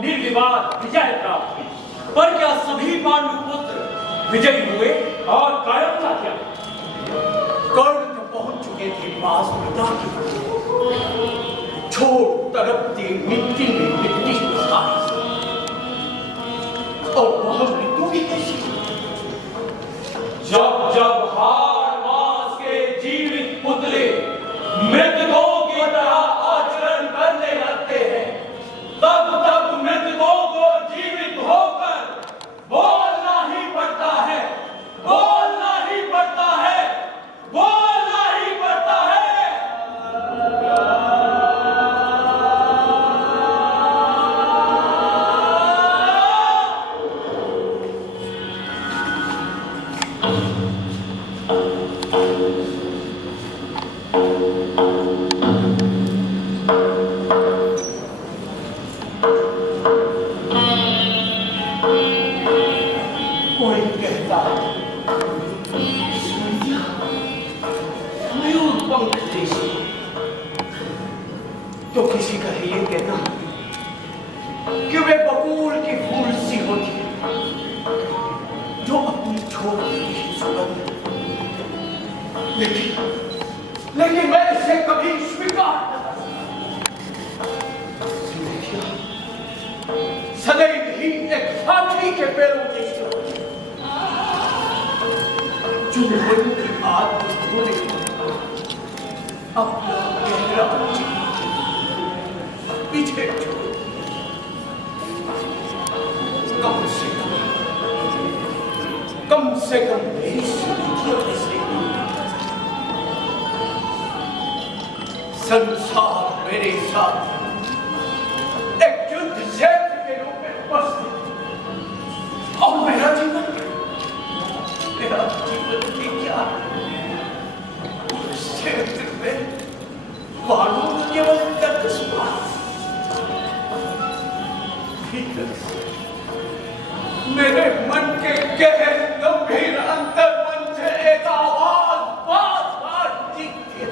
निर्विवाद विजय प्राप्त हुई। पर क्या सभी पांडुपुत्र विजयी हुए? और कारण का क्या? कर्ण तक पहुंच चुके थे पास पिता की, छोड़ तड़पती मिट्टी में मिट्टी सारी, और वह मृत्यु भी कैसी? जब जब हार मास के जीवित पुतले मृतकों की तरह आचरण करने लगते हैं, तब तब मृतकों को जीवित होकर बोलना ही पड़ता है, बोलना ही पड़ता है, बोलना ही पड़ता है। कोई कहता मयूर पंख जैसी, तो किसी का ये कहना कि वे बबूल की फूल सी होती है जो अपनी छोटी ही सुगंध। लेकिन मैं इसे कभी स्वीकार नहीं। सदैव ही एक हाथी के पैरों जैसी जो मन की आत्म खोले अपना गहरा पीछे छोड़, कम से कम मेरी स्मृतियों से संसार मेरे साथ एक युद्ध क्षेत्र के रूप में उपस्थित, और मेरा जीवन की क्या उस क्षेत्र में मानो केवल मेरे मन के गहरे गंभीर अंतर मन से एक आवाज बात जीतती है,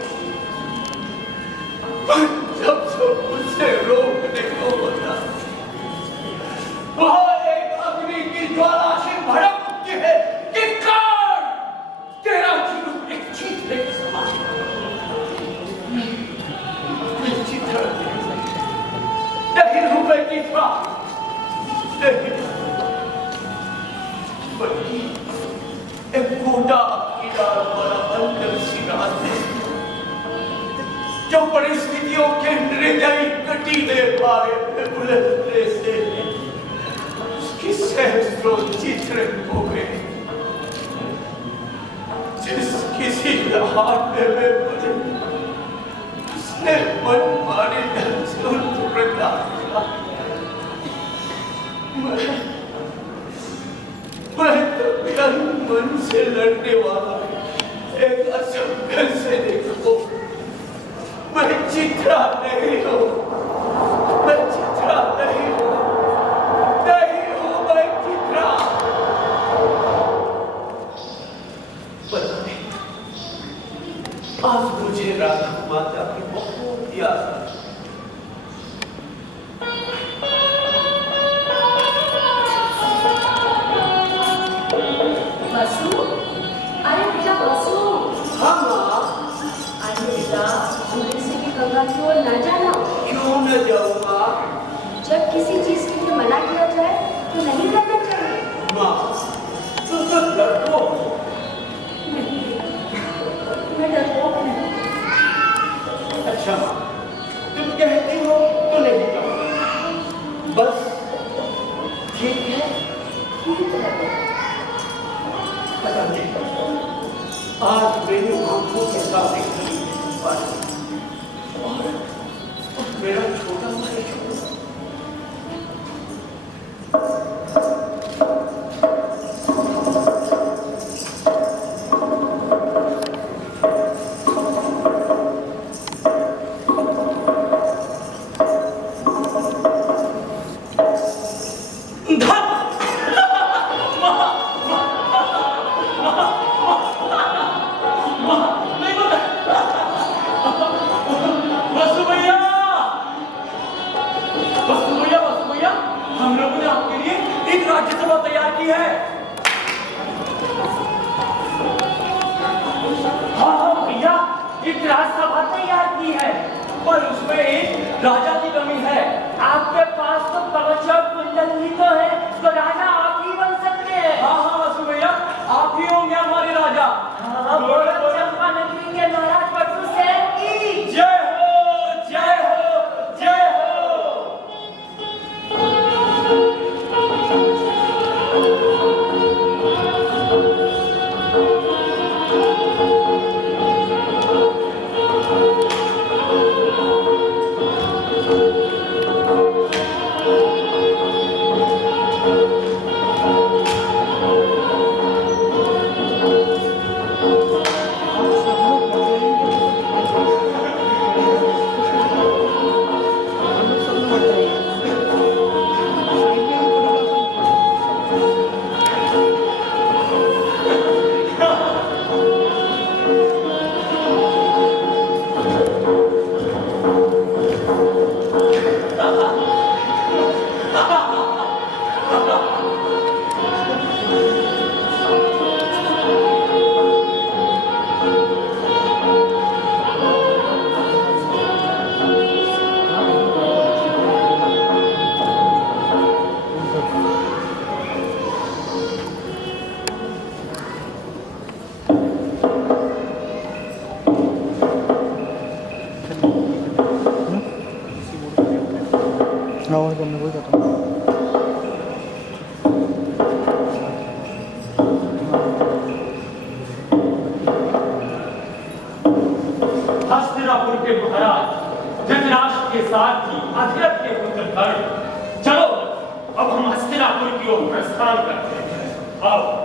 पर जब सब उसे रोकने को होता, वह एक अग्नि की ज्वाला से भड़क उठती है कि कौन तेरा जुनून एक चीते के समान। मैं चित्र नहीं हूं, मैं चित्रा नहीं, बल्कि एक गोटा किनार वाला अंदर सिराज है जो परिस्थितियों के निर्दयी कटीले पारे में उलझने से उसकी सहस्रों चित्र हो गए। जिस किसी हाथ में मुझे उसने मन मारे ढंग से रखा, मैं तो मन से लड़ने वाला एक असंख्य से देखो, मैं चित्रा नहीं हूँ, मैं चित्रा नहीं हूँ, नहीं हूँ मैं चित्रा। आज मुझे राधा माता की बहुत याद आई। बसु, अरे बेटा बसु। हाँ माँ। अरे बेटा, दूसरे की गंगा की ओर न जाना, कैसे लगे? पता नहीं, आज मेरी आंखों के सामने खड़ी और मेरा छोटा भाई राज्यसभा तैयार की है। हाँ भैया, एक राज्यसभा तैयार की है, पर उसमें एक राजा की कमी है। आपके पास तो कवच और कुंडल ही तो है, तो राजा आप ही बन सकते हैं। हाँ हाँ वसु भैया, आप ही होंगे हमारे राजा। हाँ, बोलो चंपा नगरी के महाराज पट्टू सेन की जय हो, जय हो, जय हो। हस्तिनापुर के महाराज धृतराष्ट्र के साथ ही अधिरथ के पुत्र कर्ण। चलो अब हम हस्तिनापुर की ओर प्रस्थान करते हैं। आओ।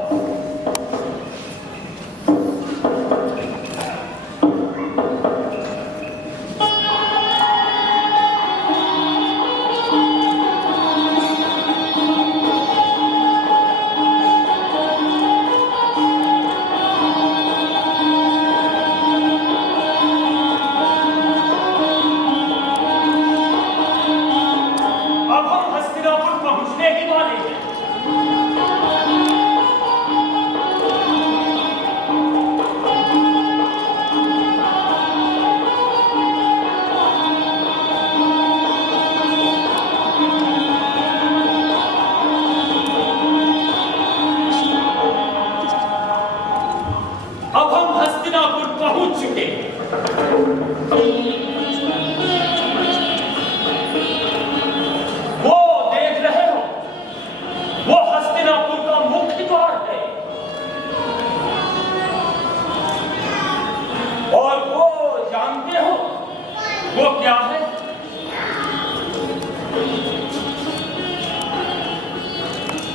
वो क्या है?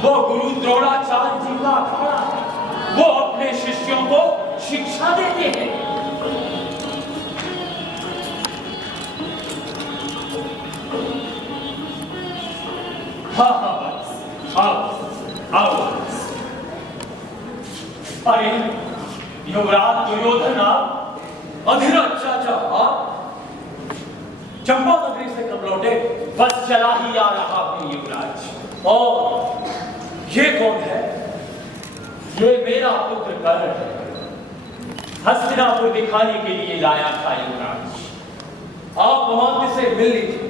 वो गुरु द्रोणाचार्य जी का अखाड़ा है। वो अपने शिष्यों को शिक्षा देते हैं। हाँ हाँ बस आओ आओ बस। अरे युवराज दुर्योधन आप, अधिरथ चाचा आप, चंपा नगरी से कब लौटे? बस चला ही आ रहा हूं युवराज। और ये कौन है? ये मेरा पुत्र कर्ण है। हस्तिनापुर दिखाने के लिए लाया था युवराज। आप वहां से मिल लीजिए,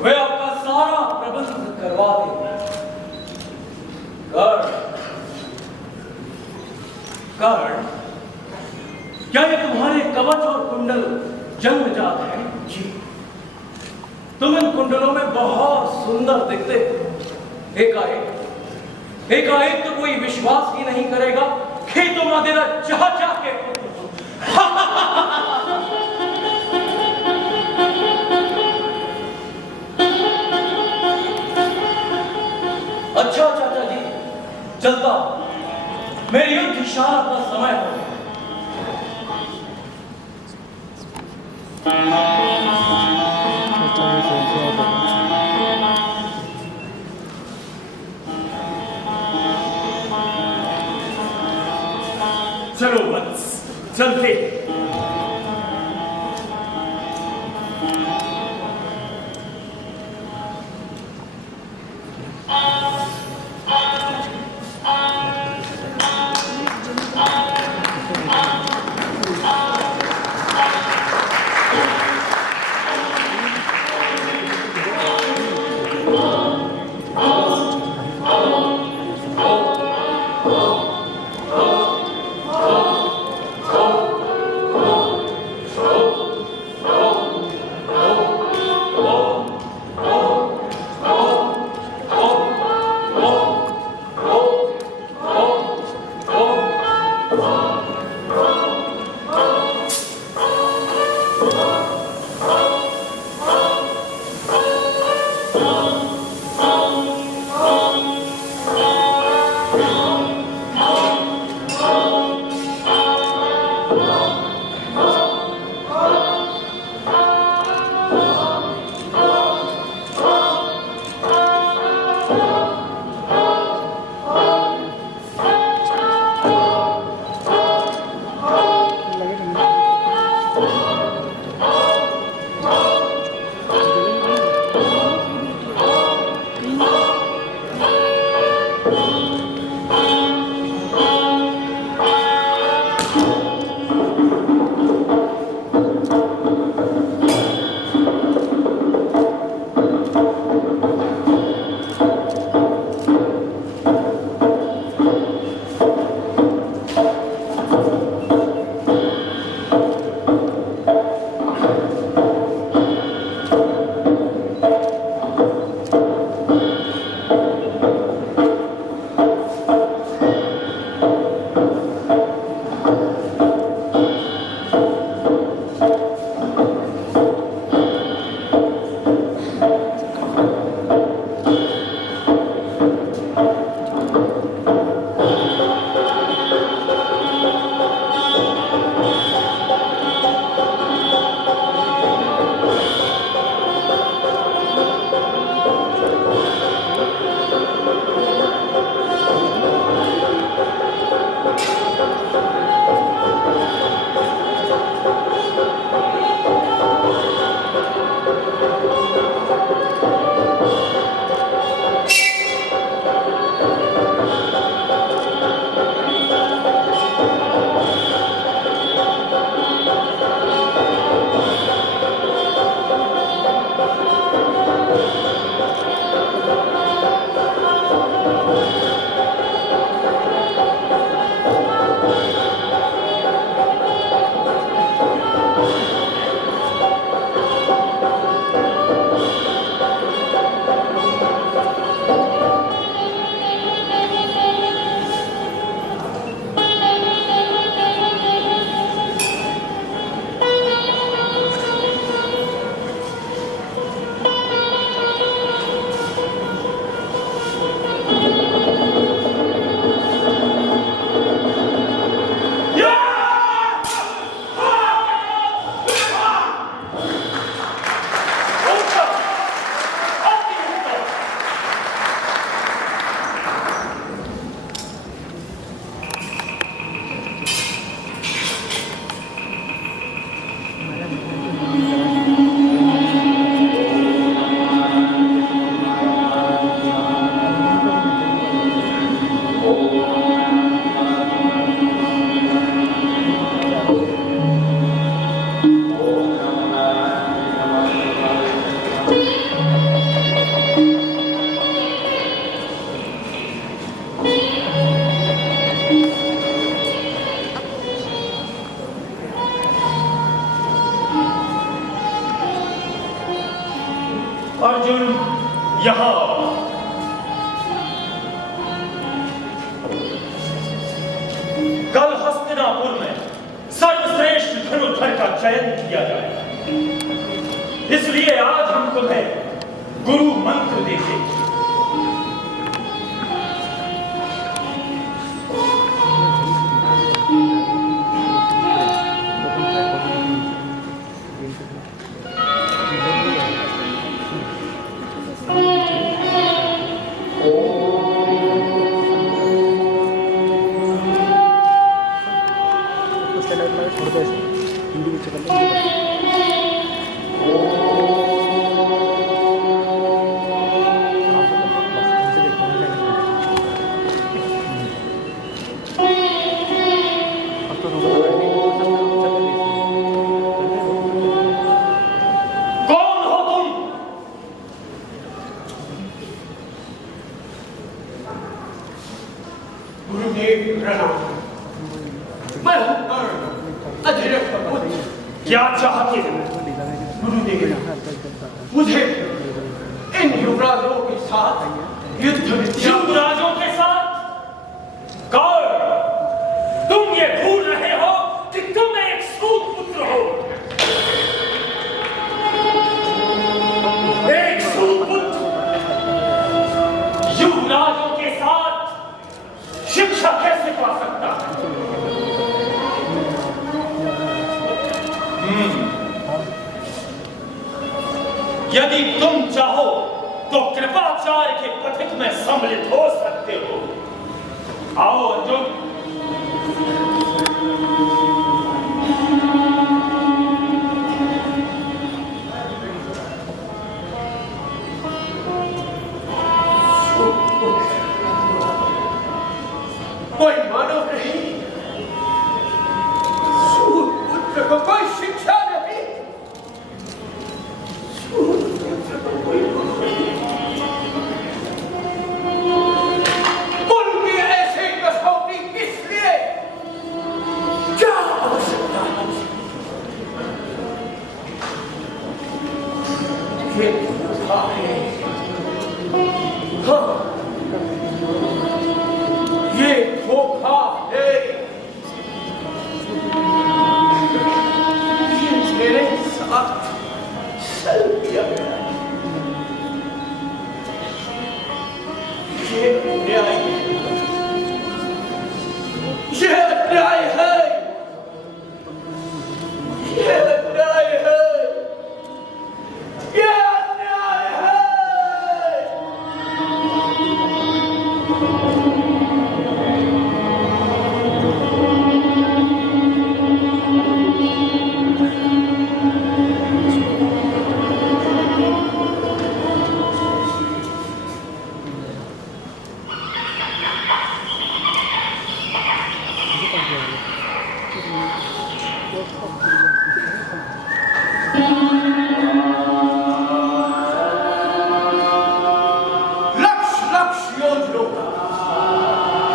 वे आपका सारा प्रबंध करवा देंगे। कर्ण, कर्ण, क्या ये तुम्हारे कवच और कुंडल जन्मजात है? जी, तुम इन कुंडलों में बहुत सुंदर दिखते हो। एकाएक एकाएक तो कोई विश्वास ही नहीं करेगा कि तुम मदिरा चाह चाह के अच्छा चाचा जी, चलता मेरी युद्ध इशारा का समय हो गया। चलो वत्स, चलते हैं। पुत्र का चयन किया जाएगा। इसलिए आज हम तुम्हें गुरु मंत्र देते हैं। क्या चाहते हैं गुरुदेव? मुझे इन युवराजों के साथ युद्ध में युवराजों के साथ? कौन? तुम ये भूल रहे हो कि तुम एक सूत पुत्र हो। एक सूत पुत्र युवराजों के साथ शिक्षा कैसे पा सकता है? यदि तुम चाहो तो कृपाचार्य के पथिक में सम्मिलित हो सकते हो। आओ अर्जुन। कोई मानव नहीं, सूत पुत्र को कोई शिक्षा नहीं, सूत पुत्र को कोई कुल की ऐसे कसौटी किस लिए? क्या आवश्यकता है? ये धोखा है। हाँ, ये धोखा है। ये मेरे साथ चल किया गया। ये अन्याय है। ये अन्याय है। ये अन्याय है। ये अन्याय है।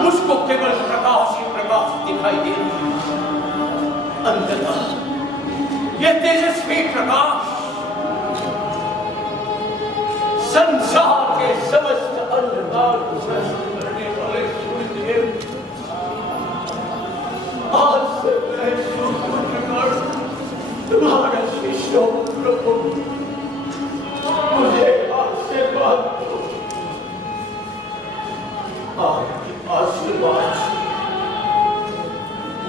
मुझको केवल प्रकाश ही प्रकाश दिखाई दे रहा है। अंततः ये तेजस्वी प्रकाश संसार के समस्त अंधकार को नष्ट करने वाले सूर्यदेव, आज से मैं सूर्यपुत्र तुम्हारा शिष्य हूं प्रभु। मुझे आशीर्वाद दो। आशीर्वाद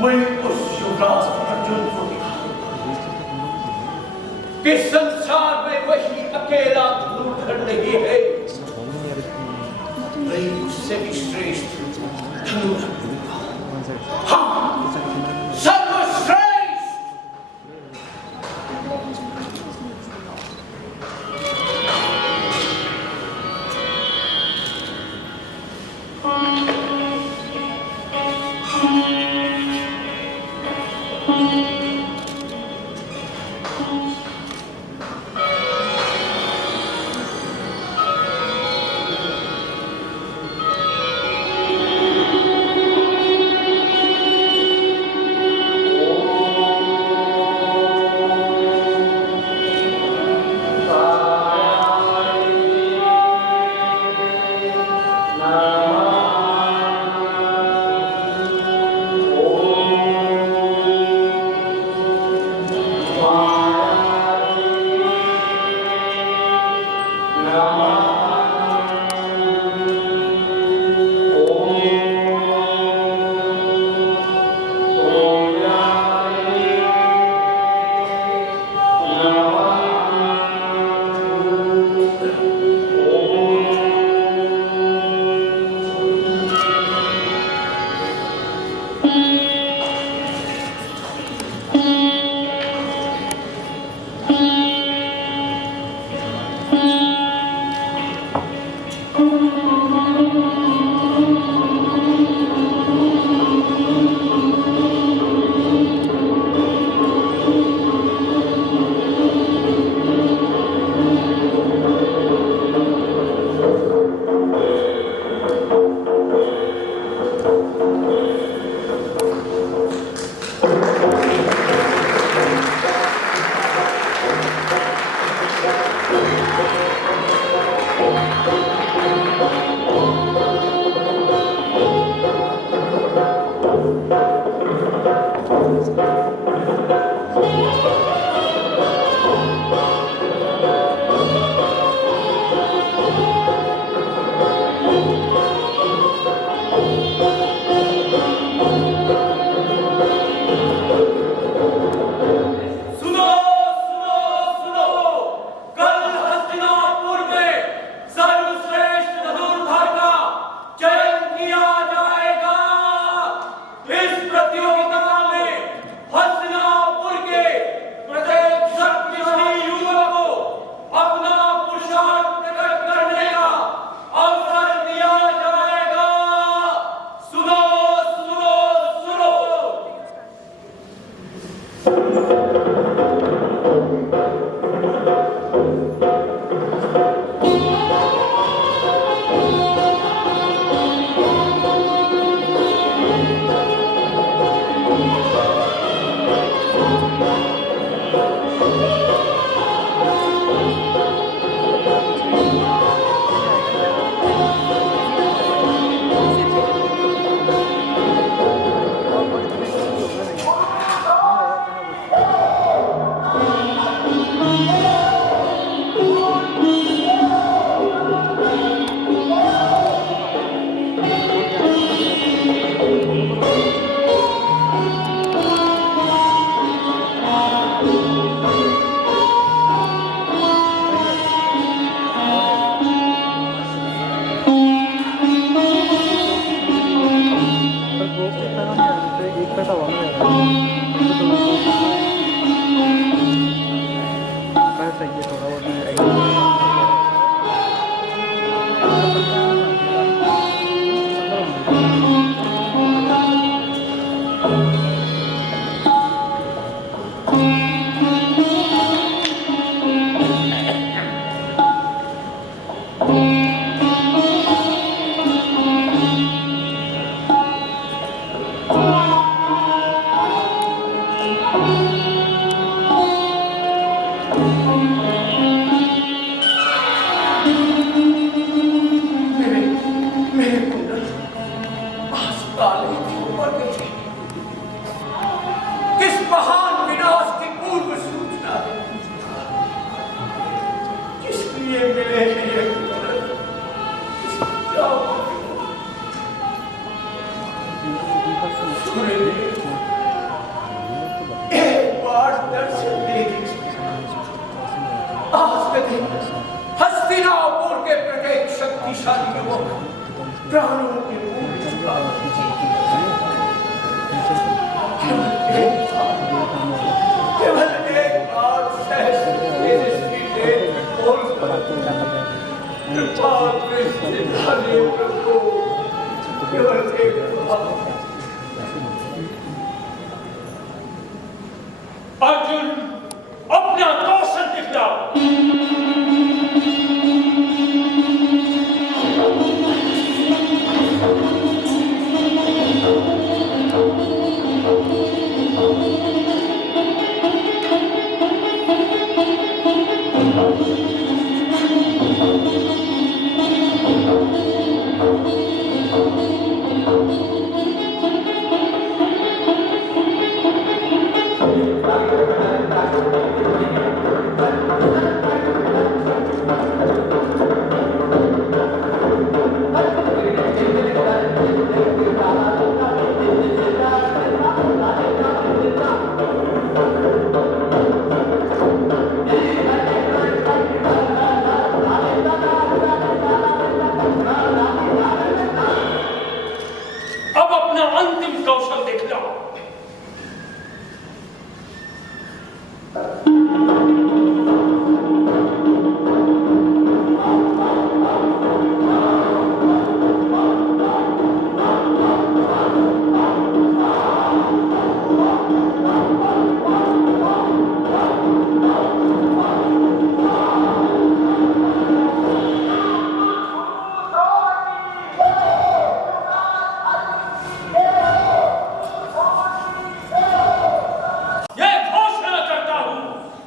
मैं उस युवराज अर्जुन को दिखाऊंगा कि संसार में वही अकेला धनुर्धर नहीं है, मैं उससे भी श्रेष्ठ धनुर्धर दूंगा। हाँ, सर्वश्रेष्ठ। मेरे कुंडल आज काले दिन उमड़ गए। किस महान विनाश की पूर्व सूचना है? किस लिए मिले हैं ये कुंडल? क्या एक बार दर्शन दे दीजिए। आज के दिन हस्तिनापुर के प्रत्येक शक्तिशाली युवक प्राणों के केवल एक बार सहस्त्र तेजस्वी देव खोल कृपा दृष्टि धन्य प्रभु, केवल एक बार। अर्जुन, अपना कौशल दिखलाओ। अब अपना अंतिम कौशल दिखलाओ।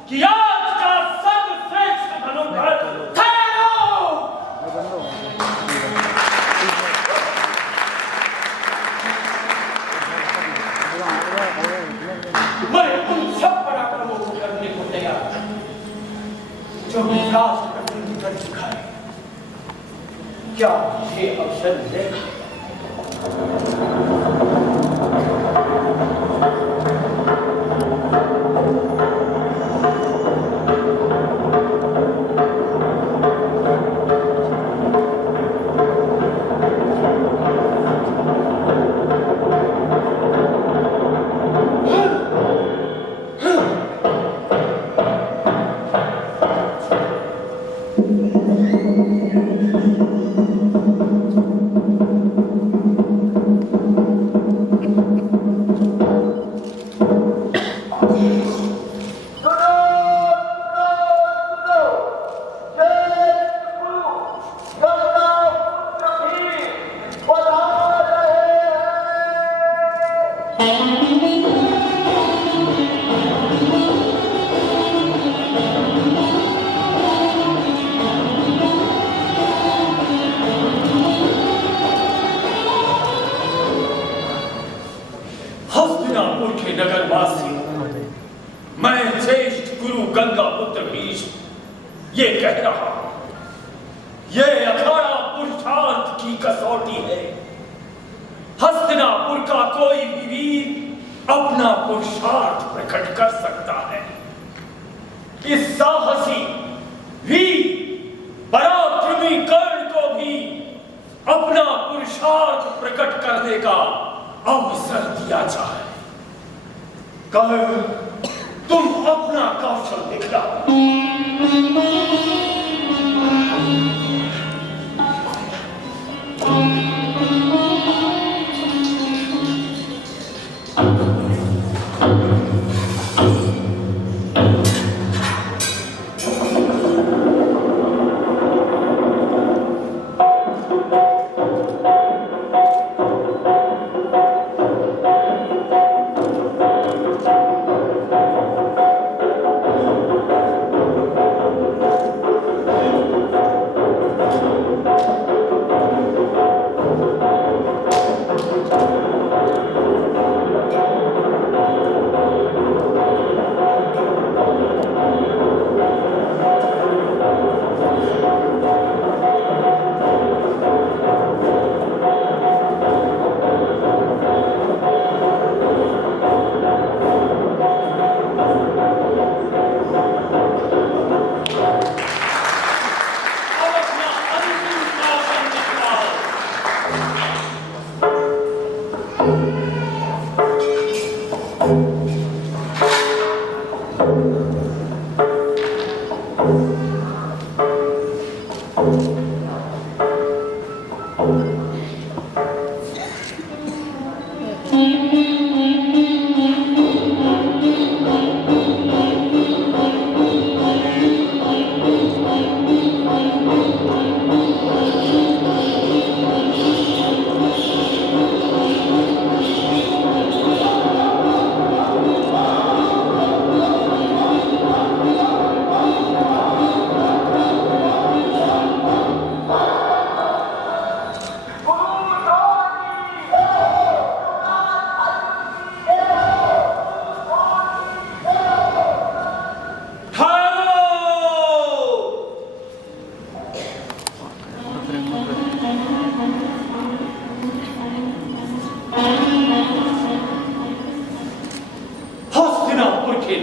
कि आज का सर्वश्रेष्ठ धनुर्धर मैं उन सब पराक्रमों को करने को तैयार हूं जो विकास करने कर चुका है। क्या ये अवसर मिलेगा? हस्तिनापुर के नगरवासी, मैं ज्येष्ठ गुरु गंगा पुत्र भीष्म ये कह रहा हूं, ये अखाड़ा पुरुषार्थ की कसौटी है। हस्तिनापुर का कोई भी वीर अपना पुरुषार्थ प्रकट कर सकता है। इस साहसी वीर पराक्रमी कर्ण को भी अपना पुरुषार्थ प्रकट करने का अवसर दिया जाए। कर्ण, तुम अपना कौशल दिखलाओ।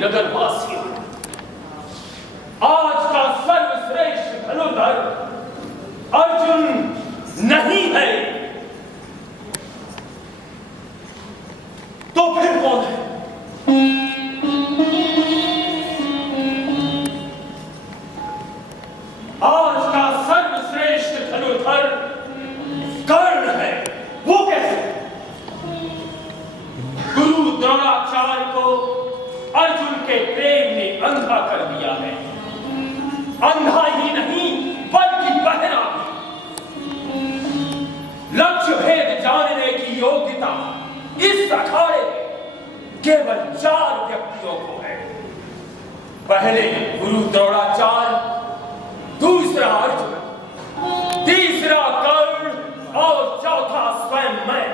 नगरवासियों, आज का सर्वश्रेष्ठ धनुर्धर अर्जुन नहीं है तो फिर कौन है? आज का सर्वश्रेष्ठ धनुर्धर कर्ण है। वो कैसे? गुरु द्रोणाचार्य को अर्जुन के प्रेम ने अंधा कर दिया है। अंधा ही नहीं बल्कि बहरा भी। लक्ष्य भेद जानने की योग्यता इस अखाड़े में केवल 4 व्यक्तियों को है। पहले गुरु द्रोणाचार्य, दूसरा अर्जुन, तीसरा कर्ण और चौथा स्वयं मैं।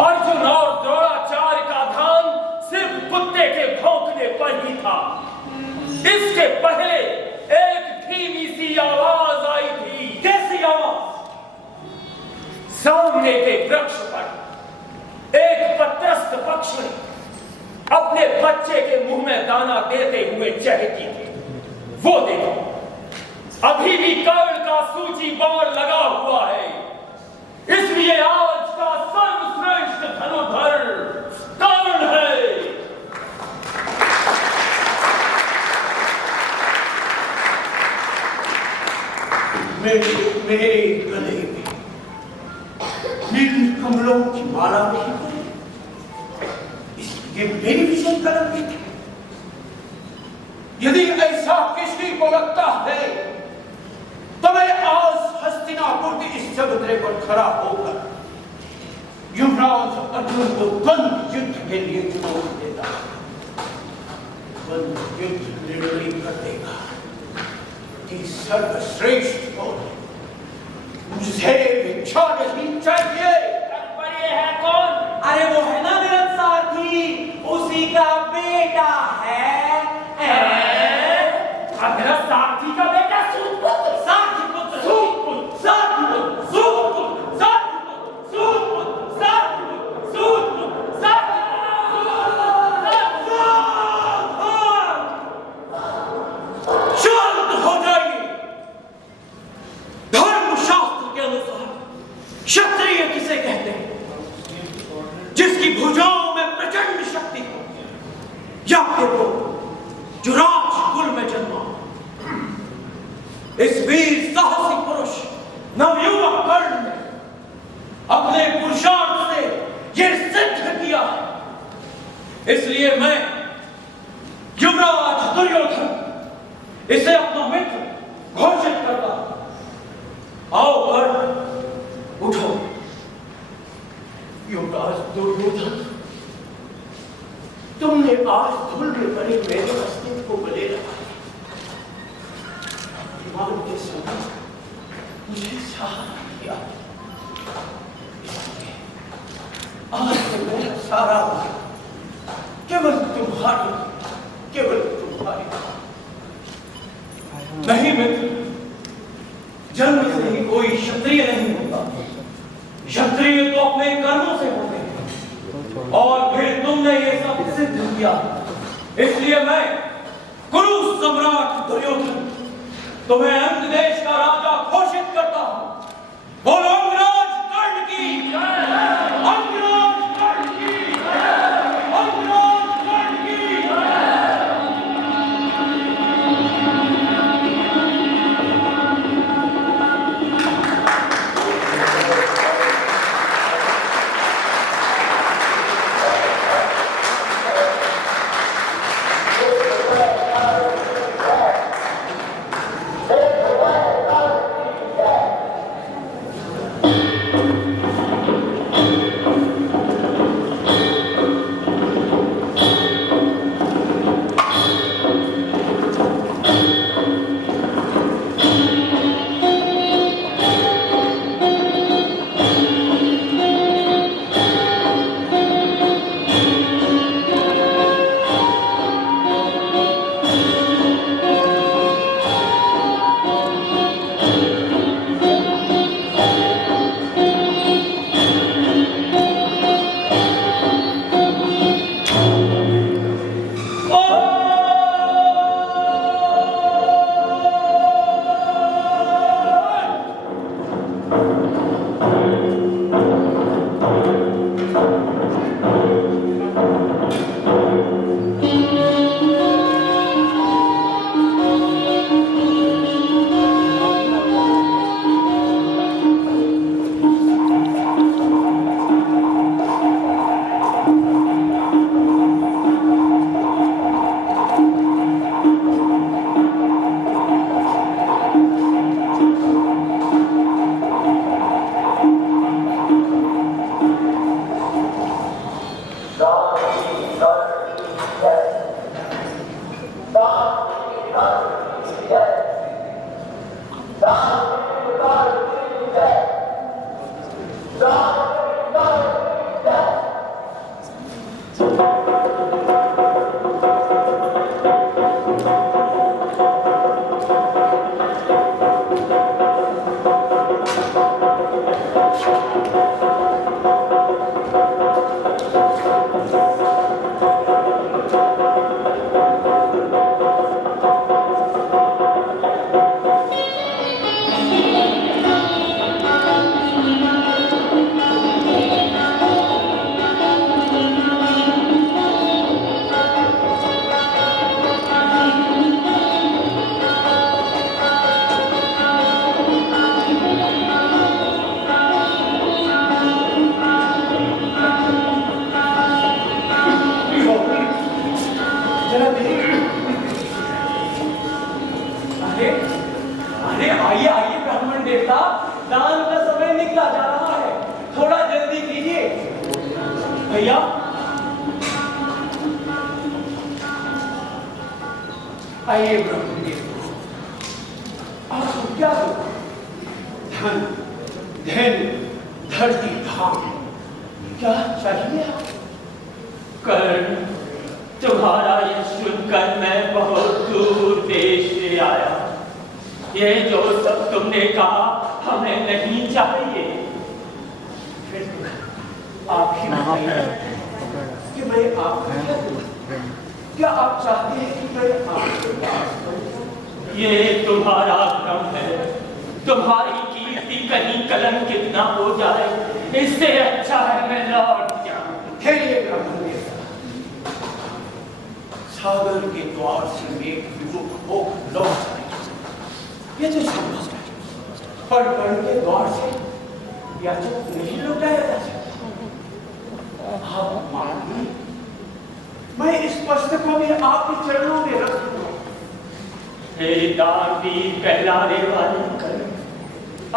अर्जुन और द्रोणाचार्य का ध्यान सिर्फ कुत्ते के भौंकने पर ही था। इसके पहले एक धीमी सी आवाज आई थी। कैसी आवाज? सामने के वृक्ष पर एक पत्रस्त पक्षी अपने बच्चे के मुंह में दाना देते हुए चहकी थी। वो देखो, अभी भी कर्ण का सूची बाण लगा हुआ है। इसलिए आज का सर्वश्रेष्ठ धनुर्धर कर्ण है। मेरे गले में नील कमलों की माला नहीं, इसलिए मेरी विजय कलंकित है। यदि ऐसा किसी को लगता है तो मैं आज हस्तिनापुर के इस चबूतरे पर खड़ा होकर युवराज अर्जुन को द्वंद्व युद्ध के लिए चुनौती देता। द्वंद्व युद्ध निर्णय कर देगा कि सर्वश्रेष्ठ को मुझसे इच्छा नहीं चाहिए। तात्पर्य है कौन? अरे वो है ना मेरा साथी, उसी का बेटा है। मेरा साथी का बेटा सूतपुत्र। साथी पुत्र, सूतपुत्र, साथी पुत्र, सूतपुत्र, साथी पुत्र, सूतपुत्र, साथी पुत्र, सूतपुत्र, साथी पुत्र। शांत हो जाइए। धर्मशास्त्र के अनुसार क्षत्रिय किसे कहते हैं? इस वीर साहसी पुरुष नवयुवक कर्ण ने अपने पुरुषार्थ से यह सिद्ध किया है। इसलिए मैं युवराज दुर्योधन इसे अपना मित्र घोषित करता हूं। आओ कर्ण, उठो। युवराज दुर्योधन, तुमने आज धूल में पड़े मेरे अस्तित्व को गले लगाया। अभिमान के समय मुझे सहारा किया। आज तो मेरा सारा केवल तुम्हारी। नहीं मित्र, जन्म से ही कोई क्षत्रिय नहीं होता। क्षत्रिय तो अपने कर्मों से होते हैं, और फिर तुमने ये सब सिद्ध किया। इसलिए मैं कुरु सम्राट दुर्योधन तुम्हें अंग देश का राजा घोषित करता हूं। बोलो अंगराज कर्ण की जय! अंगराज कर्ण की जय! अंगराज कर्ण की जय! भैया आइए ब्रह्मदेव, आपको क्या दो? धन, धैर्य, धरती, धाम, क्या चाहिए? कर्ण, तुम्हारा यह सुनकर मैं बहुत दूर देश से आया। ये जो सब तुमने कहा हमें नहीं चाहिए। फिर आप ही बताइए कि मैं आपको क्या दूं? क्या आप चाहते हैं कि मैं आपके पास पहुंचूं? ये तुम्हारा भ्रम है। तुम्हारी कीर्ति कहीं कलंकित ना हो जाए, इससे अच्छा है मैं लौट जाऊं। ठहरिए ब्रह्मदेव, सागर के द्वार से मेघ विमुख होकर लौट आए। ये तो संभव है, पर बन के द्वार से याचक नहीं लौटाया जा सकता। आप मानिए, मैं इस पुस्तक को भी आपके चरणों में रख दूंगा। हे दानवीर कहलाने वाले कर,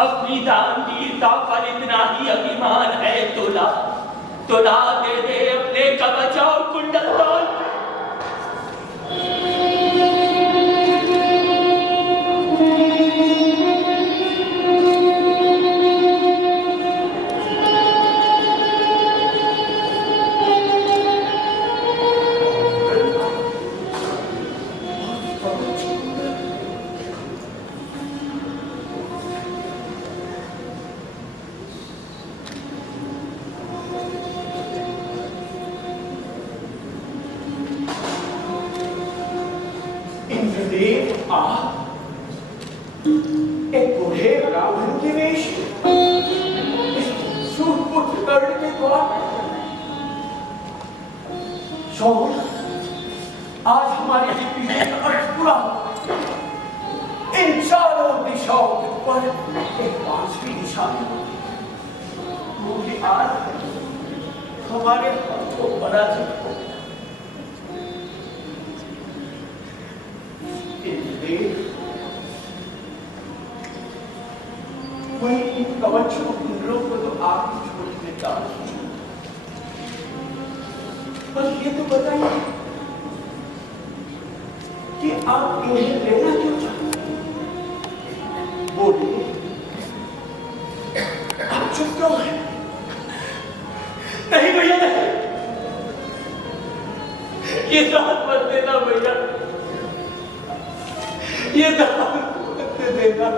अपनी दानवीरता पर इतना ही अभिमान है तो ला दे दे अपने कवच और कुंडल दान। इंद्रदेव आप एक बूढ़े रावण के वेश इस सूरपुत्र कर्ण के द्वार शोर, आज हमारे पीछे का अर्थ पूरा हुआ। इन चारों दिशाओं पर एक पांचवी दिशा में होगी। आज हमारे हाथों पराजित हो मैं इन कवच कुंडलों को तो आप ही छोड़ देता हूं, पर ये तो बताइए कि आप इन्हें लेना क्यों चाहते हैं? बोलिए, आप चुप क्यों हैं? नहीं भैया नहीं, ये दान मत देना भैया, ये दान मत देना,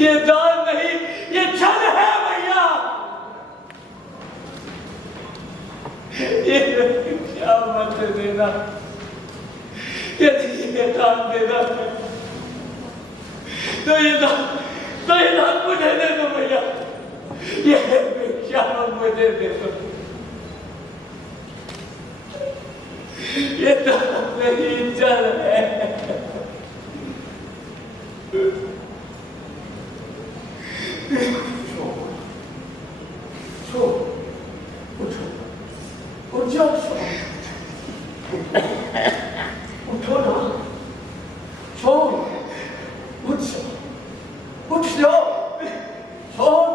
ये दान नहीं, ये छल है भैया। ये क्या मत देना, यदि ये दान देना तो ये दान मुझे दे दो भैया, ये भिक्षा मुझे दे दो, ये दान नहीं छल है। उठो ना, सोन, उठ जाओ, सोन,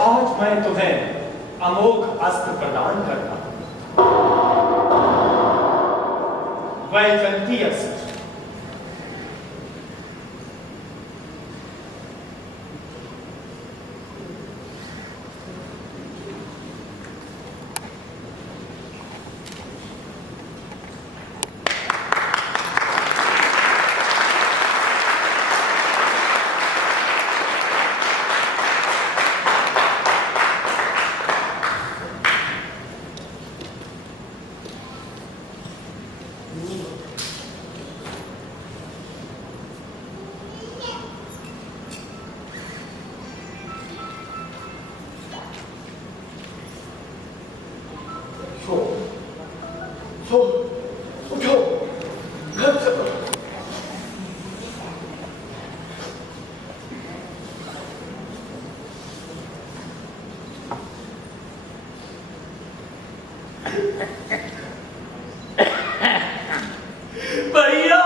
आज मैं तुम्हें अमोघ अस्त्र प्रदान करता हूं, वैजंती अस्त्र। उठो, घर चलो। भैया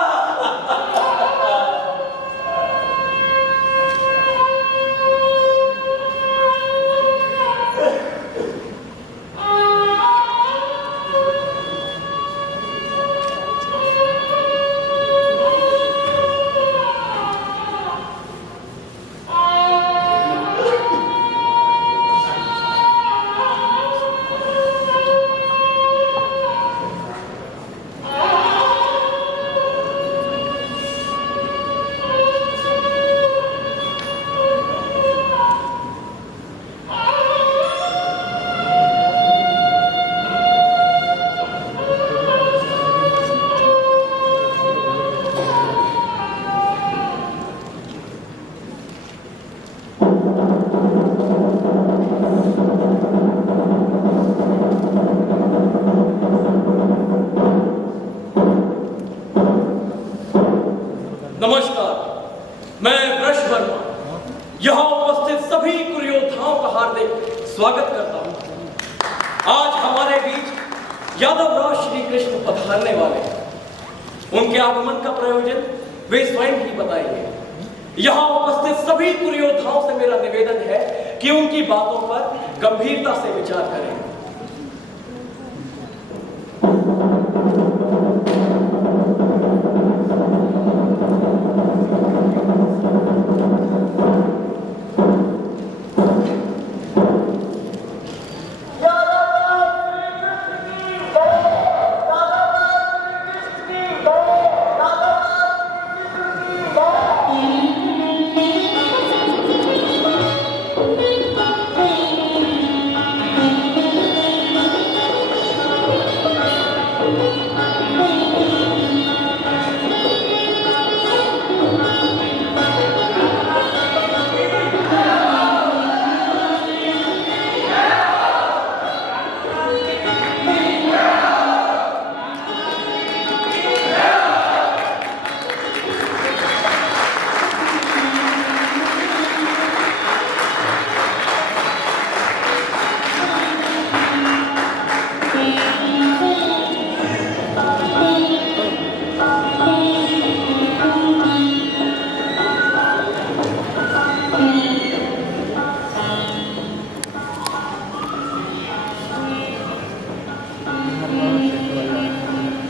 नमस्कार, मैं वृष वर्मा यहाँ उपस्थित सभी कुरुयोद्धाओं का हार्दिक स्वागत करता हूँ। आज हमारे बीच यादव राज श्री कृष्ण पधारने वाले हैं। उनके आगमन का प्रयोजन वे स्वयं ही बताएंगे। यहाँ उपस्थित सभी कुरुयोद्धाओं से मेरा निवेदन है कि उनकी बातों पर गंभीरता से विचार करें।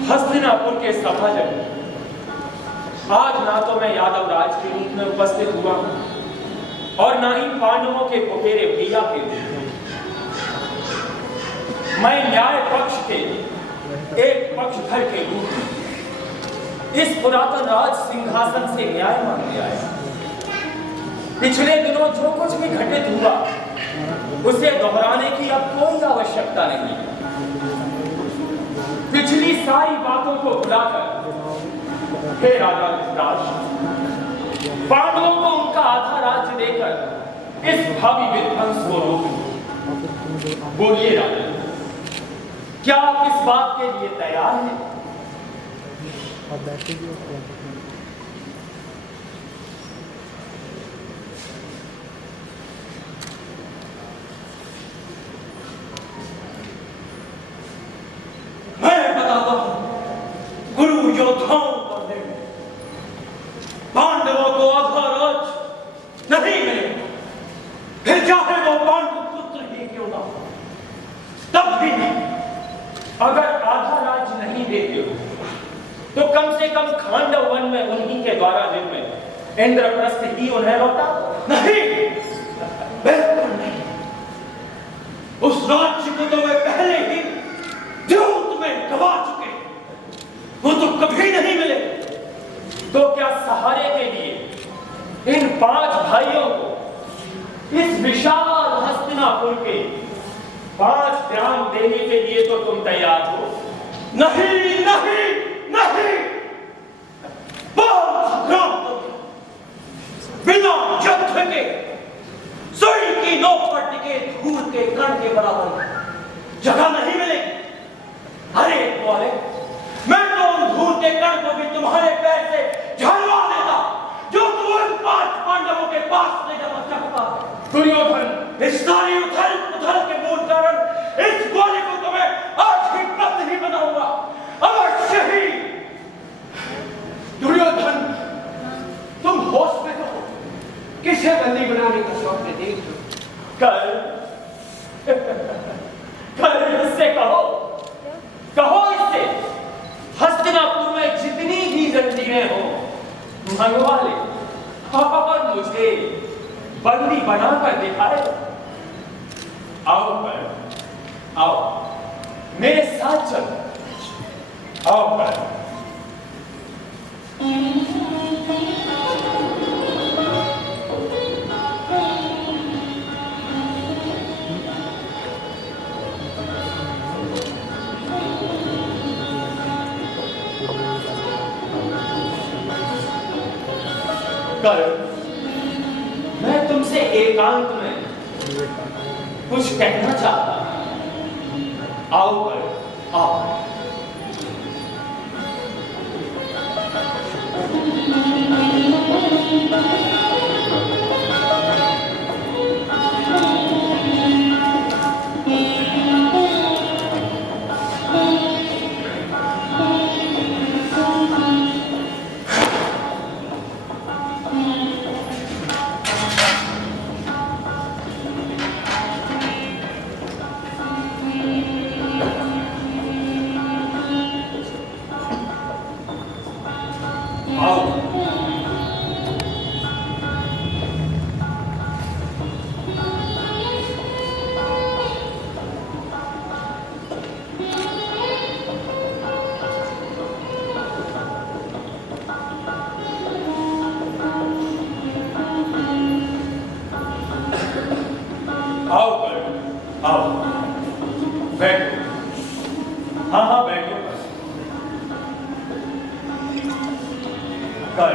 हस्तिनापुर के सभाजन, आज ना तो मैं यादव राज के रूप में उपस्थित हुआ और ना ही पांडवों के फुफेरे भैया के रूप में। मैं न्याय पक्ष के एक पक्षधर के रूप में इस पुरातन राज सिंहासन से न्याय मांगने आया। पिछले दिनों जो कुछ भी घटित हुआ उसे दोहराने की अब कोई आवश्यकता नहीं। पिछली सारी बातों को भुलाकर हे राजा धृतराष्ट्र, पांडवों को उनका आधा राज्य देकर इस भावी विध्वंस को रोक। बोलिए राजा, क्या आप इस बात के लिए तैयार हैं? गुरु योद्धाओं पर निर्णय, पांडवों को आधा राज नहीं मिलेगा, फिर चाहे वो पांडु पुत्र ही क्यों ना हो, तब भी नहीं। अगर आधा राज्य नहीं देते हो तो कम से कम खांडव वन में उन्हीं के द्वारा निर्मित इंद्रप्रस्थ ही उन्हें लौटा। नहीं, बिल्कुल नहीं। उस राज्य को तो वे पहले ही द्यूत में गवा चुके, वो तो कभी नहीं मिले। तो क्या सहारे के लिए इन 5 भाइयों को इस विशाल हस्तिनापुर के 5 ग्राम देने के लिए तो तुम तैयार हो? नहीं नहीं नहीं, 5 ग्राम तो बिना युद्ध के सुई की नोक पर टिके धूल के कण के बराबर जगह नहीं मिलेगी। अरे बोले, मैं तो उन धूल के कण को भी तुम्हारे पैर से झड़वा देता जो तुम उन 5 पांडवों के पास ले जाना चाहता है। दुर्योधन, इस सारी उथल पुथल के मूल कारण इस गोली को तुम्हें आज ही बंद ही बनाऊंगा, अवश्य ही। दुर्योधन, तुम होश में तो हो, किसे बंदी बनाने का स्वप्न देख लो। कल इससे कहो इससे हस्तिनापुर में जितनी भी जंजीरें हो मंगवा ले और मुझे बंदी बनाकर दिखाए। आओ पर आओ, मेरे साथ चलो। आओ पर मैं तुमसे एकांत में कुछ कहना चाहता हूं। आओ पर आओ। हाँ हाँ बैठो। कल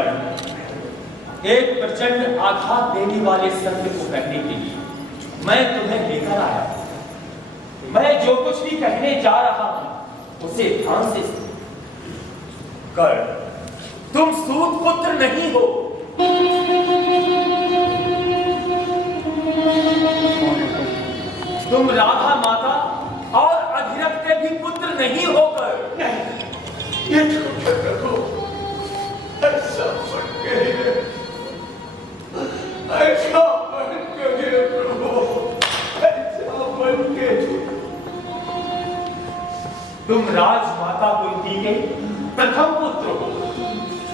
एक प्रचंड आघात देने वाले सत्य को कहने के लिए मैं तुम्हें लेकर आया हूं। मैं जो कुछ भी कहने जा रहा हूं उसे ध्यान से सुनो। कल तुम सूत पुत्र नहीं हो। तुम राधा माता और अधिरथ के भी पुत्र नहीं होकर ये छोटे प्रभु ऐसा मत कहिए, ऐसा मत कहिए प्रभु, ऐसा मत कहिए। तुम राजमाता कुंती के प्रथम पुत्र हो,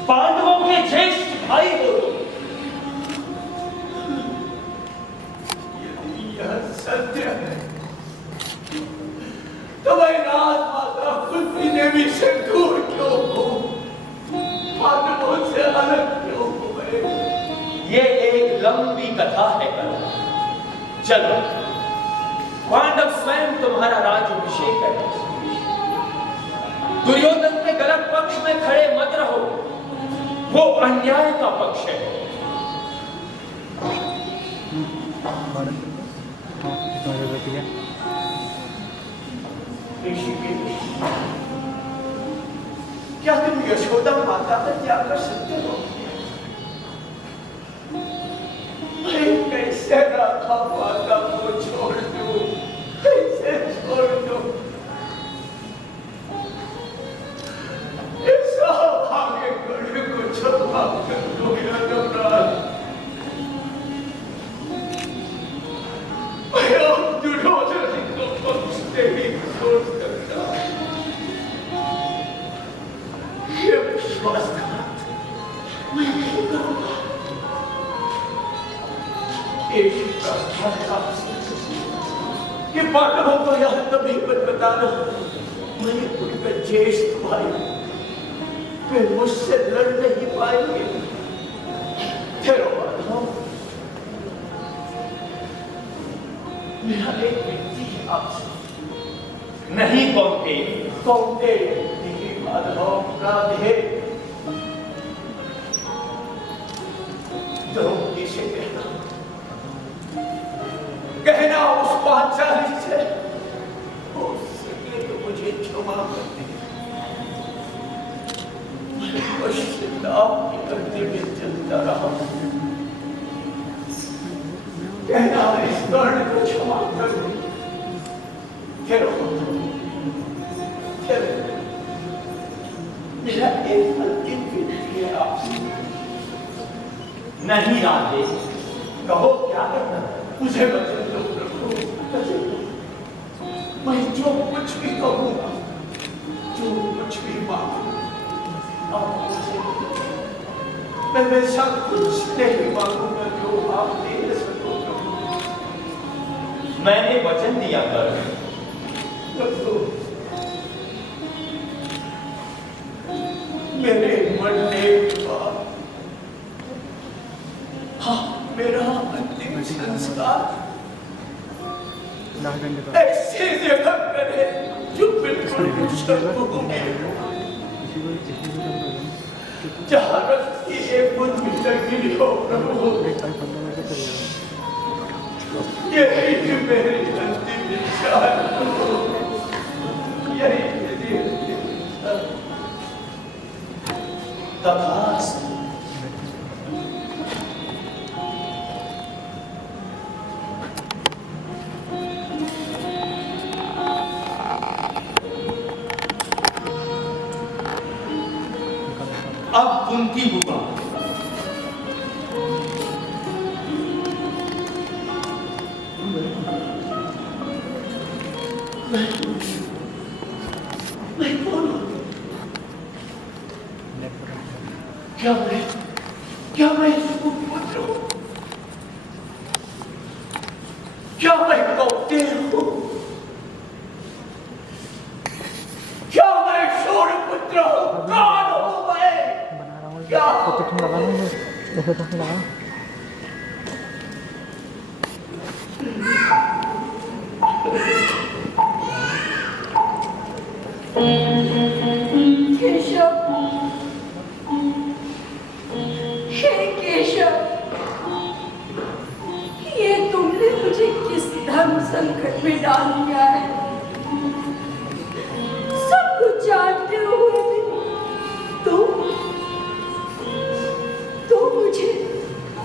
पांडवों के ज्येष्ठ भाई हो। यह सत्य है तो मैं राजमाता कुंती देवी से दूर क्यों हूँ, पांडवों से अलग क्यों हूँ मैं? ये एक लंबी कथा है कल। चलो पांडव स्वयं तुम्हारा राज्याभिषेक करें। दुर्योधन के गलत पक्ष में खड़े मत रहो, वो अन्याय का पक्ष है। क्या तुम यशोदा माता पर क्या कर सकते हो? मैं कैसे राधा माता को छोड़ दूं? कैसे छोड़ दूं? इस भाग्य गढ़ को क्षमा कर दो यमराज। मैं अब दुर्योधन को पक्ष नहीं छोड़ सकता। ये विश्वासघात मैं नहीं करूंगा। एक ही प्रार्थना है आपसे कि पांडवों को यह तभी मत बताना मैं उनका ज्येष्ठ भाई, वे मुझसे लड़ नहीं पाएंगे। तेरो माधव, मेरा एक व्यक्ति है आपसे। नहीं कौनते, कौनते नहीं माधव, राधे द्रौपदी से कहना उस पांचाली से हो सके तो मुझे क्षमा कर दे। मैं पश्चाताप की करते में चलता रहा। कहना इस कर्ण को क्षमा कर दे। चलो मेरा एक अंतिम विनती है आपसे। नहीं राधे, कहो क्या करना है? मुझे वचन दो प्रभु, वचन दो। मैं जो कुछ भी कहूँगा, जो कुछ भी मांगूंगा, आप मुझे दो। मैं वैसा कुछ नहीं मांगूंगा जो आप दे सको प्रभु। मैंने वचन दिया कर। प्रभु मेरे मरने के बाद हाँ मेरा अंतिम संस्कार ऐसे जगह करे जो बिल्कुल शर्मभूमि हो, जहाँ रक्त की एक बूंद भी गिरी हो प्रभु। यही मेरी अंतिम इच्छा है प्रभु, यही मेरी अंतिम इच्छा है। तथास्तु। अब कुंती बुआ मैं कौन हूँ? क्या मैं पुत्र हूँ? क्या मैं कौते हूँ? क्या मैं शूरपुत्र हूँ? कौन हूँ मैं? क्या केशव, हे केशव, ये तुमने मुझे किस धर्म संकट में डाल दिया है। सब कुछ जानते हुए भी तुम मुझे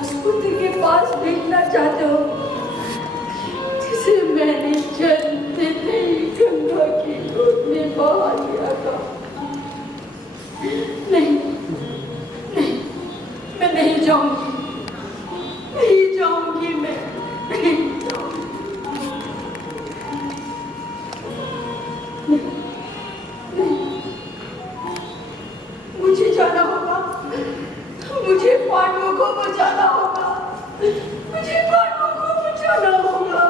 उस पुत्र के पास भेजना चाहते हो जिसे मैंने जन्म देते ही गंगा की गोद में बहा दिया था। नहीं नहीं, मैं नहीं जाऊंगी, नहीं जाऊंगी, मैं नहीं जाऊंगी। नहीं, नहीं, मुझे जाना होगा, मुझे पांडवों को बचाना होगा, मुझे पांडवों को बचाना होगा।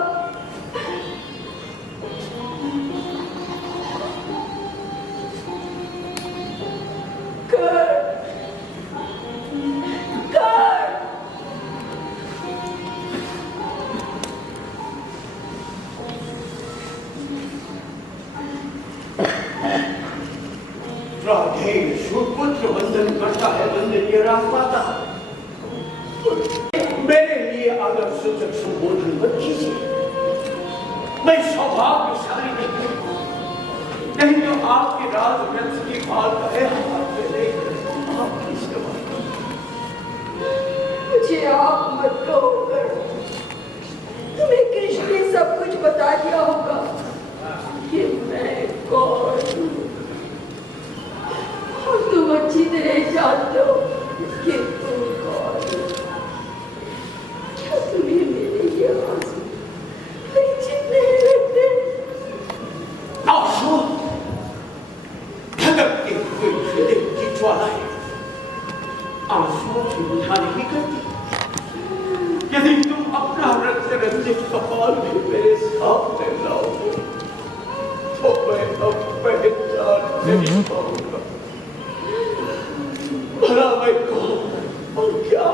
राधेय सुपुत्र वंदन करता है वंदनीय राजमाता। मेरे लिए आदर सूचक संबोधन मत कीजिए। मैं सौभाग्यशाली नहीं तो आपके राजवंश की बात है हाथ में लेकर आपकी सेवा मुझे आप मत कहो, तुम्हें कृष्ण ने सब कुछ बता दिया होगा कि मैं कौन हूँ। तुम अच्छी तरह जानते हो कि तुम कौन हो। क्या तुम्हें मेरे ये आंसू परिचित नहीं लगते? आंसू धड़कते हुए हृदय की ज्वालाएं आंसुओं से बुझा नहीं करती। यदि तुम अपना रक्त रंजित कपाल भी मेरे सामने लाओगे तो मैं अब पहचान नहीं पाऊंगा। भला मैं कौन और क्या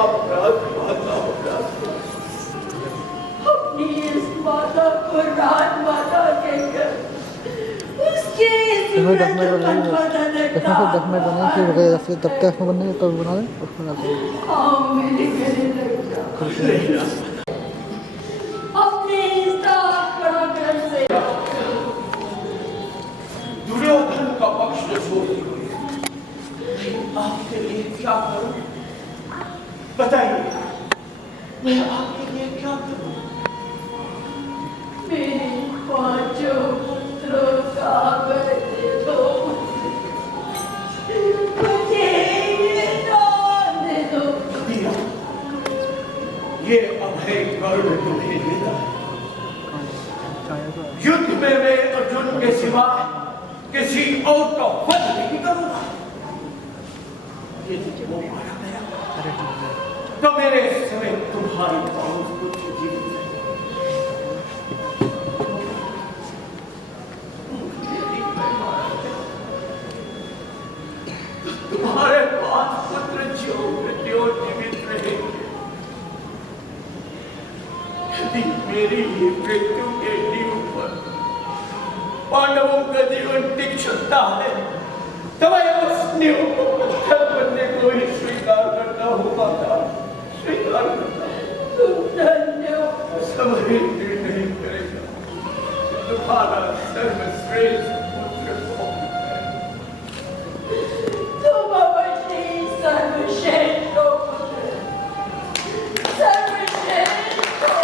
आप राजमाता हो। अपनी इस माता को राजमाता कहकर उसके इसमें 10 मिनट बनाएंगे, इसमें से 10 मिनट बनाएंगे, फिर फिर तब तक इसमें बनने तो बना दें, उसमें डाल देंगे। आओ मेरे गले लग जाओ। अपने इस दाग पराक्रम से दुर्योधन का पक्ष छोड़ती हुई आपके लिए क्या करूं? बताइए, मैं आपके लिए क्या करूं? मेरे पांचों पुत्रों का बदले दो, मुझे ये दान दे दो। दिया, ये अभय कर्ण तुम्हें देता है। युद्ध में मैं अर्जुन के सिवा किसी और का वध नहीं करूंगा। यदि वो मारा गया तो मेरे समय तुम्हारी पांच पुत्र जीवित तुम्हारे पांच पुत्र ज्यों जीवित रहेंगे। यदि मेरी ही मृत्यु के नींव पर पांडवों का जीवन टिक सकता है तो मैं उस नींव को पत्थर बनने को ही स्वीकार करता हूँ। स्वीकार करता हूँ। तुम धन्य हो। समय नहीं करेगा तुम्हारा सर्वश्रेष्ठ पुत्र कौन है? तुम अवश्य ही सर्वश्रेष्ठ हो पुत्र, सर्वश्रेष्ठ हो।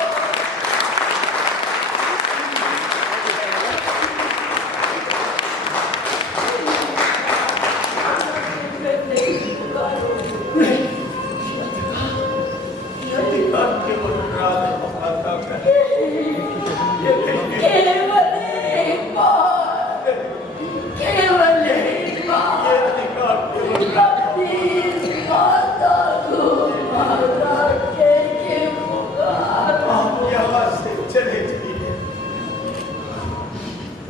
केवल एक बार अपनी इस माता को माता कह के पुकार। आप यहाँ से चले जाइए।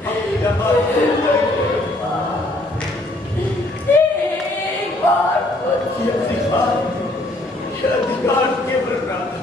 आप यहाँ से चले एक बार ये अधिकार केवल राधा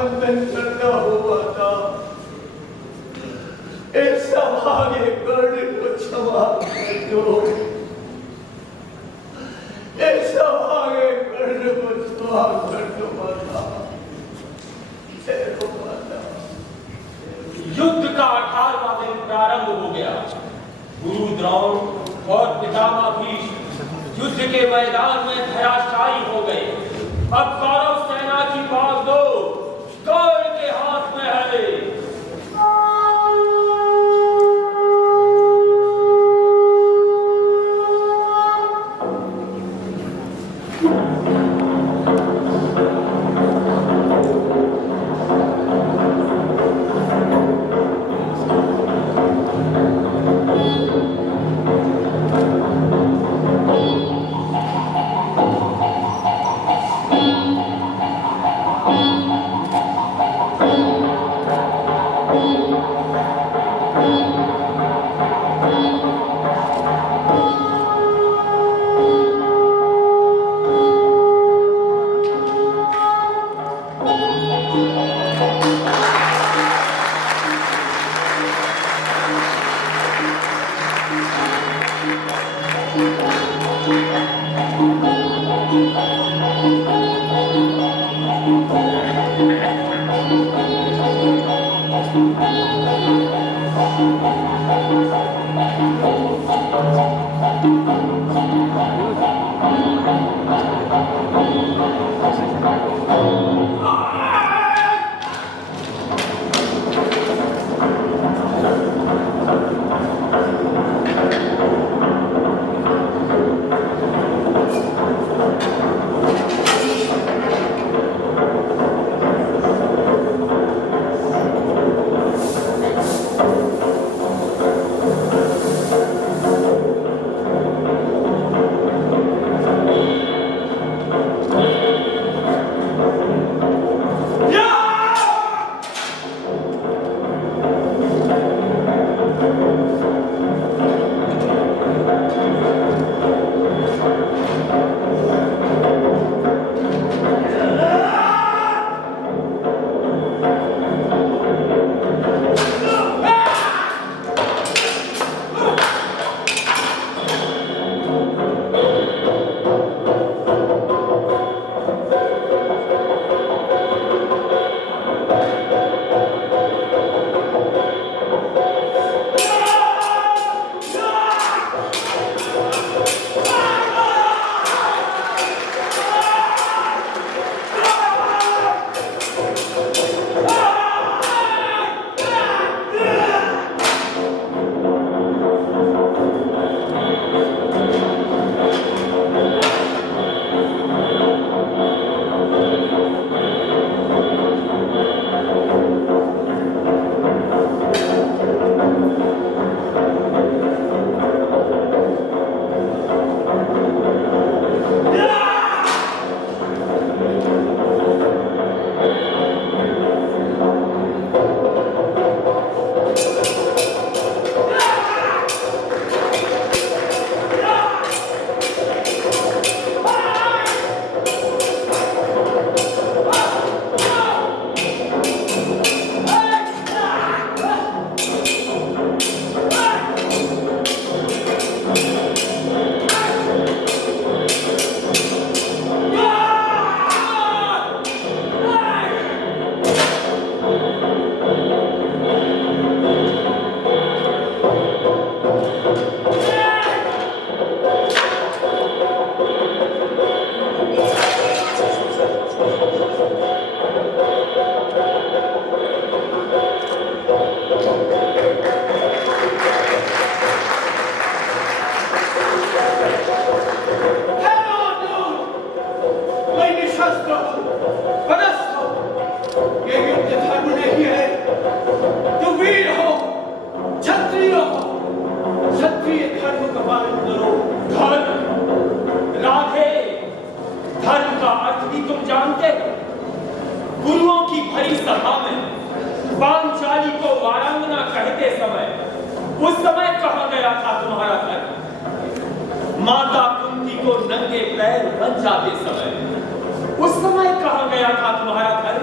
बंधन करना हुआ था, ऐसा भाग्य कर्ण को क्षमा कर दो, ऐसा भाग्य कर्ण को क्षमा कर दो माता, माता। युद्ध का 18वां दिन प्रारंभ हो गया। गुरु द्रोण और पितामह भीष्म युद्ध के मैदान में धराशायी हो गए। अब कौरव सेना की बागडोर कर्ण के हाथ में है। उस समय कहा गया था तुम्हारा घर माता कुंती को नंगे पैर बन जाते समय, उस समय कहा गया था तुम्हारा घर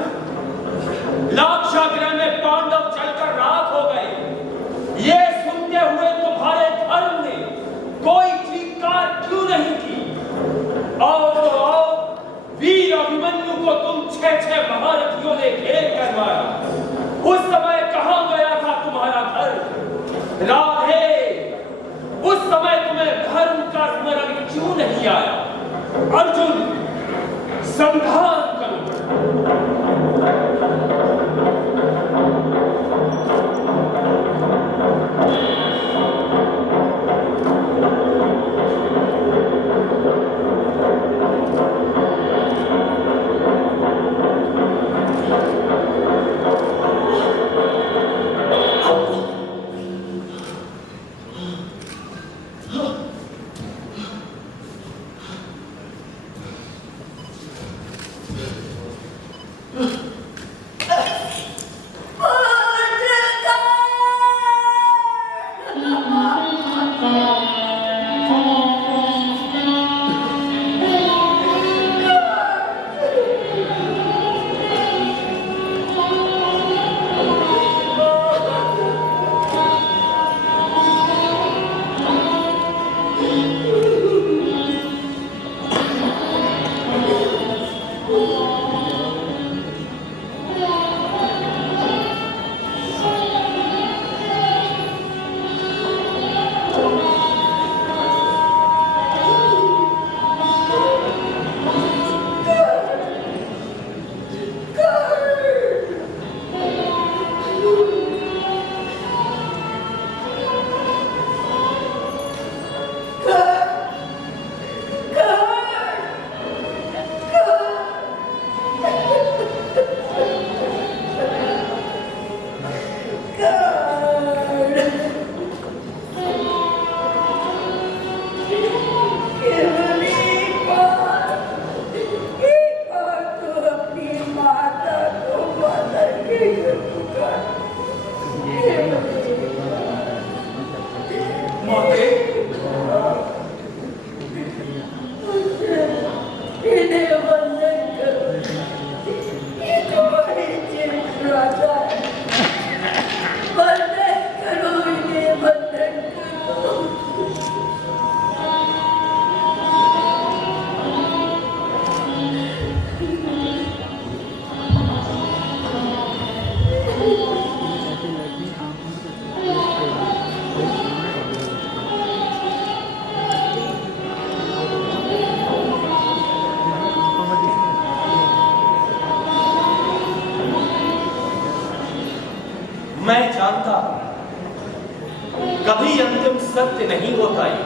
कभी अंतिम सत्य नहीं होता ये।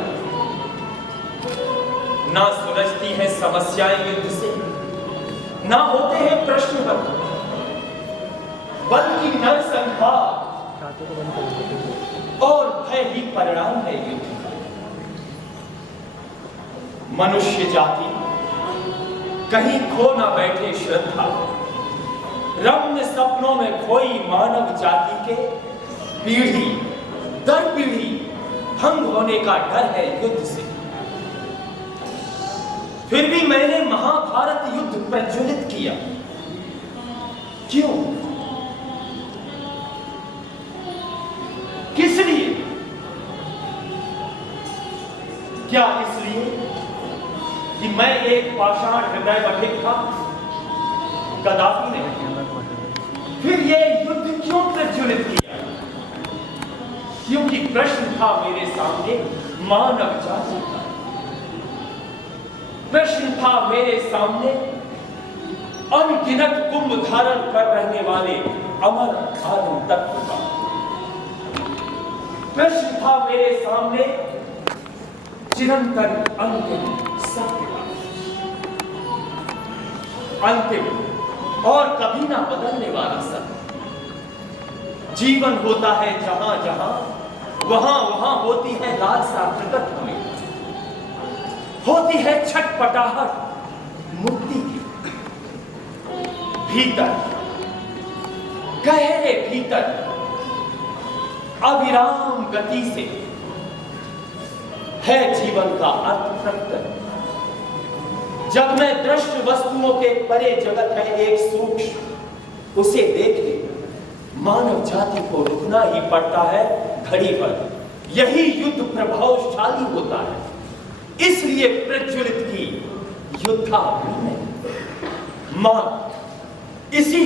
ना सुलझती है समस्याएं युद्ध से, ना होते हैं प्रश्न हल, बल्कि नरसंहार और भय ही परिणाम है युद्ध का। मनुष्य जाति कहीं खो ना बैठे श्रद्धा, रम्य सपनों में खोई मानव जाति के पीढ़ी दर पीढ़ी भंग होने का डर है युद्ध से। फिर भी मैंने महाभारत युद्ध प्रज्वलित किया। क्यों? किस लिए? क्या इसलिए कि मैं एक पाषाण हृदय बधिक था? कदापि नहीं। फिर यह युद्ध क्यों प्रज्वलित किया? क्योंकि प्रश्न था मेरे सामने मानव जाति का। प्रश्न था मेरे सामने अनगिनत कुंभ धारण कर रहने वाले अमर आदम तत्व का। प्रश्न था मेरे सामने चिरंतन अंतिम सत्य का, अंतिम और कभी ना बदलने वाला सत्य। जीवन होता है जहां जहां, वहां वहां होती है लालसा प्रकट हुई, होती है छटपटाहट मुक्ति की। भीतर, गहरे भीतर अविराम गति से है जीवन का अर्थ प्रकट। जब मैं दृश्य वस्तुओं के परे जगत है एक सूक्ष्म, उसे देखने मानव जाति को रुकना ही पड़ता है घड़ी पर। यही युद्ध प्रभावशाली होता है। इसलिए प्रज्वलित की युद्धाग्नि में मां इसी